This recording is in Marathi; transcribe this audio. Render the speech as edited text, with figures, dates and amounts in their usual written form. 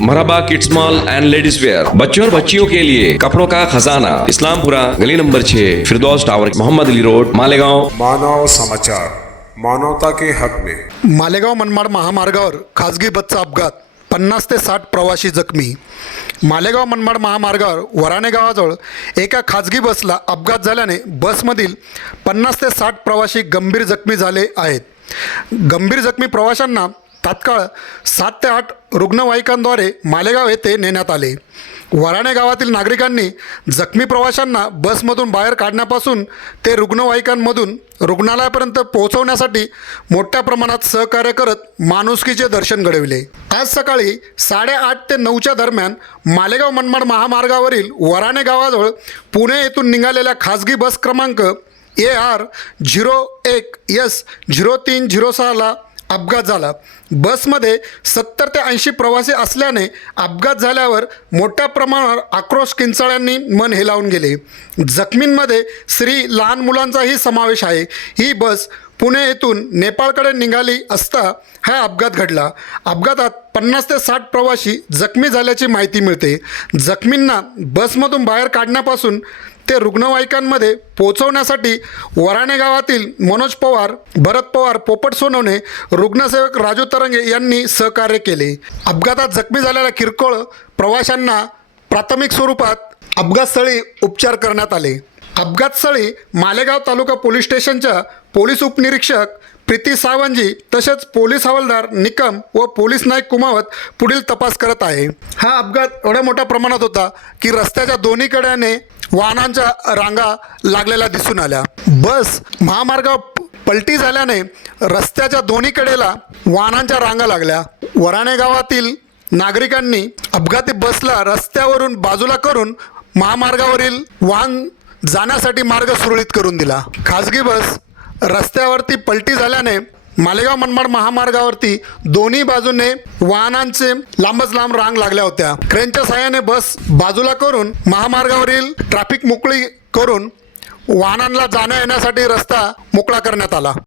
Marhaba kids mall and ladies wear, बच्चों और बच्चियों के लिए कपड़ों का खजाना, इस्लामपुरा, गली नंबर 6, फिरदौस टावर, मोहम्मद अली रोड, मालेगांव। मानव समाचार, मानवता के हक में। मालेगाव मनमाड महामार्गावर खासगी बसचा अपघात, 50 ते 60 प्रवासी जखमी। मालेगाव मनमाड महामार्गावर वराणे गावाजवळ एका खाजगी बसला अपघात झाल्याने बसमधील 50 ते 60 प्रवासी गंभीर जखमी झाले आहेत। गंभीर जखमी प्रवाशांना तात्काळ 7 ते 8 रुग्णवाहिकांद्वारे मालेगाव येथे नेण्यात आले। वराणे गावातील नागरिकांनी जखमी प्रवाशांना बसमधून बाहेर काढण्यापासून ते रुग्णवाहिकांमधून रुग्णालयापर्यंत पोहोचवण्यासाठी मोठ्या प्रमाणात सहकार्य करत माणुसकीचे दर्शन घडविले। आज सकाळी 8:30 ते 9च्या दरम्यान मालेगाव मनमाड महामार्गावरील वराणे गावाजवळ पुणे येथून निघालेल्या खाजगी बस क्रमांक AR 01S0306ला अपघात झाला। बसमध्ये 70 ते 80 प्रवासी असल्याने अपघात झाल्यावर मोठ्या प्रमाणावर आक्रोश किंचाळ्यांनी मन हेलावून गेले। जखमींमध्ये लहान मुलांचाही समावेश आहे। ही बस पुणे येथून नेपाळकडे निघाली असता हा अपघात घडला। अपघातात 50 ते 60 प्रवासी जखमी झाल्याची माहिती मिळते। जखमींना बसमधून बाहेर काढण्यापासून ते रुग्णवाहिकांमध्ये पोहोचवण्यासाठी वराणे गावातील मनोज पवार, भरत पवार, पोपट सोनवणे, रुग्णसेवक राजू तरंगे यांनी सहकार्य केले। अपघातात जखमी झालेल्या किरकोळ प्रवाशांना प्राथमिक स्वरूपात अपघातस्थळी उपचार करण्यात आले। अपघातस्थळी मालेगाव तालुका पोलीस स्टेशनच्या पोलीस उपनिरीक्षक प्रीती सावंजी तसेच पोलीस हवालदार निकम व पोलीस नाईक कुमावत पुढील तपास करत आहे। हा अपघात एवढ्या मोठ्या प्रमाणात होता की रस्त्याच्या दोन्ही कडेने वाहनांच्या रांगा लागलेल्या दिसून आल्या। बस महामार्गावर पलटी झाल्याने रस्त्याच्या दोन्ही कडेला वाहनांच्या रांगा लागल्या। वराणे गावातील नागरिकांनी अपघाती बसला रस्त्यावरून बाजूला करून महामार्गावरील वाहन जाण्यासाठी मार्ग सुरळीत करून दिला। खाजगी बस रस्त्यावरती पलटी झाल्याने मालेगाव मनमाड महामार्गावरती दोन्ही बाजूने वाहनांचे लांबच लांब रांग लागल्या होत्या। क्रेनच्या सहाय्याने बस बाजूला करून महामार्गावरील ट्रॅफिक मोकळी करून वाहनांना जाण्या येण्यासाठी रस्ता मोकळा करण्यात आला।